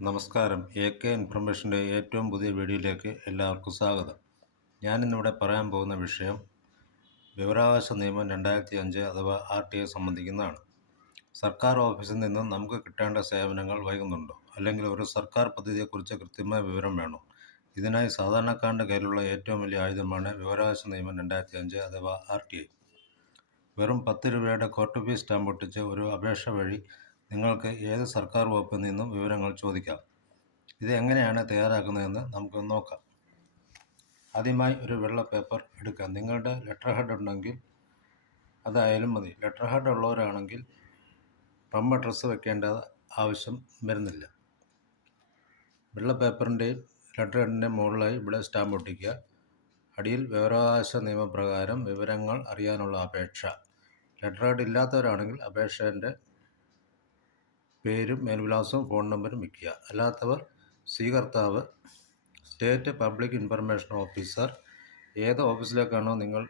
നമസ്കാരം. AK ഇൻഫർമേഷൻ്റെ ഏറ്റവും പുതിയ വീഡിയോയിലേക്ക് എല്ലാവർക്കും സ്വാഗതം. ഞാനിന്നിവിടെ പറയാൻ പോകുന്ന വിഷയം വിവരാവകാശ നിയമം 2005 അഥവാ RTA സംബന്ധിക്കുന്നതാണ്. സർക്കാർ ഓഫീസിൽ നിന്നും നമുക്ക് കിട്ടേണ്ട സേവനങ്ങൾ വൈകുന്നുണ്ടോ? അല്ലെങ്കിൽ ഒരു സർക്കാർ പദ്ധതിയെക്കുറിച്ച് കൃത്യമായ വിവരം വേണോ? ഇതിനായി സാധാരണക്കാരൻ്റെ കയ്യിലുള്ള ഏറ്റവും വലിയ ആയുധമാണ് വിവരാവകാശ നിയമം 2005 അഥവാ RTA. വെറും 10 രൂപയുടെ കോർട്ട് ഫീസ് സ്റ്റാമ്പ് ഒട്ടിച്ച് ഒരു അപേക്ഷ വഴി നിങ്ങൾക്ക് ഏത് സർക്കാർ വകുപ്പിൽ നിന്നും വിവരങ്ങൾ ചോദിക്കാം. ഇത് എങ്ങനെയാണ് തയ്യാറാക്കുന്നതെന്ന് നമുക്ക് നോക്കാം. ആദ്യമായി ഒരു വെള്ള പേപ്പർ എടുക്കാം. നിങ്ങളുടെ ലെറ്റർ ഹെഡ് ഉണ്ടെങ്കിൽ അതായാലും മതി. ലെറ്റർ ഹെഡ് ഉള്ളവരാണെങ്കിൽ ഫ്രം അഡ്രസ്സ് വെക്കേണ്ട ആവശ്യം വരുന്നില്ല. വെള്ള പേപ്പറിൻ്റെയും ലെറ്റർ ഹെഡിൻ്റെ മുകളിലായി ഇവിടെ സ്റ്റാമ്പ് ഒട്ടിക്കുക. അടിയിൽ വിവരാവകാശ നിയമപ്രകാരം വിവരങ്ങൾ അറിയാനുള്ള അപേക്ഷ. ലെറ്റർ ഹെഡ് ഇല്ലാത്തവരാണെങ്കിൽ അപേക്ഷൻ്റെ പേരും മേൽവിലാസവും ഫോൺ നമ്പറും വയ്ക്കുക. അല്ലാത്തവർ സ്വീകർത്താവ് സ്റ്റേറ്റ് പബ്ലിക് ഇൻഫർമേഷൻ ഓഫീസർ ഏത് ഓഫീസിലേക്കാണോ നിങ്ങൾ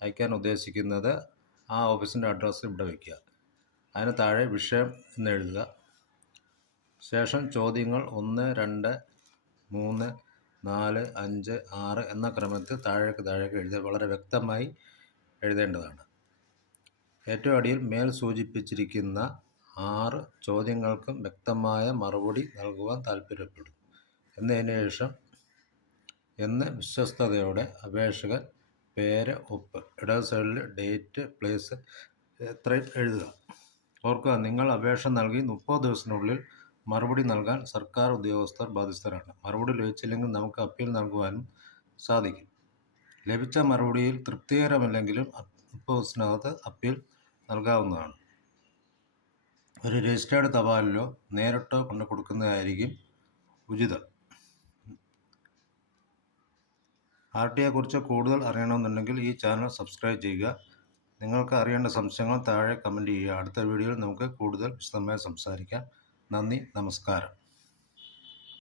അയക്കാൻ ഉദ്ദേശിക്കുന്നത് ആ ഓഫീസിൻ്റെ അഡ്രസ്സ് ഇവിടെ വയ്ക്കുക. അതിന് താഴെ വിഷയം എന്ന് എഴുതുക. ശേഷം ചോദ്യങ്ങൾ 1, 2, 3, 4, 5, 6 എന്ന ക്രമത്തിൽ താഴേക്ക് എഴുതുക. വളരെ വ്യക്തമായി എഴുതേണ്ടതാണ്. ഏറ്റവും അടിയിൽ മേൽ സൂചിപ്പിച്ചിരിക്കുന്ന 6 ചോദ്യങ്ങൾക്കും വ്യക്തമായ മറുപടി നൽകുവാൻ താൽപ്പര്യപ്പെടും എന്നതിന് ശേഷം എന്ന് വിശ്വസ്തയോടെ അപേക്ഷകൻ പേര്, ഒപ്പ്, ഇടത് സൈഡിൽ ഡേറ്റ്, പ്ലേസ് എത്രയും എഴുതുക. ഓർക്കുക, നിങ്ങൾ അപേക്ഷ നൽകി 30 ദിവസത്തിനുള്ളിൽ മറുപടി നൽകാൻ സർക്കാർ ഉദ്യോഗസ്ഥർ ബാധ്യസ്ഥരാണ്. മറുപടി ലഭിച്ചില്ലെങ്കിൽ നമുക്ക് അപ്പീൽ നൽകുവാനും സാധിക്കും. ലഭിച്ച മറുപടിയിൽ തൃപ്തികരമല്ലെങ്കിലും 30 ദിവസത്തിനകത്ത് അപ്പീൽ നൽകാവുന്നതാണ്. ഒരു രജിസ്റ്റേർഡ് തപാലിലോ നേരിട്ടോ കൊണ്ടു കൊടുക്കുന്നതായിരിക്കും ഉചിതം. RTAയെക്കുറിച്ച് കൂടുതൽ അറിയണമെന്നുണ്ടെങ്കിൽ ഈ ചാനൽ സബ്സ്ക്രൈബ് ചെയ്യുക. നിങ്ങൾക്ക് അറിയേണ്ട സംശയങ്ങൾ താഴെ കമൻറ്റ് ചെയ്യുക. അടുത്ത വീഡിയോയിൽ നമുക്ക് കൂടുതൽ വിശദമായി സംസാരിക്കാം. നന്ദി, നമസ്കാരം.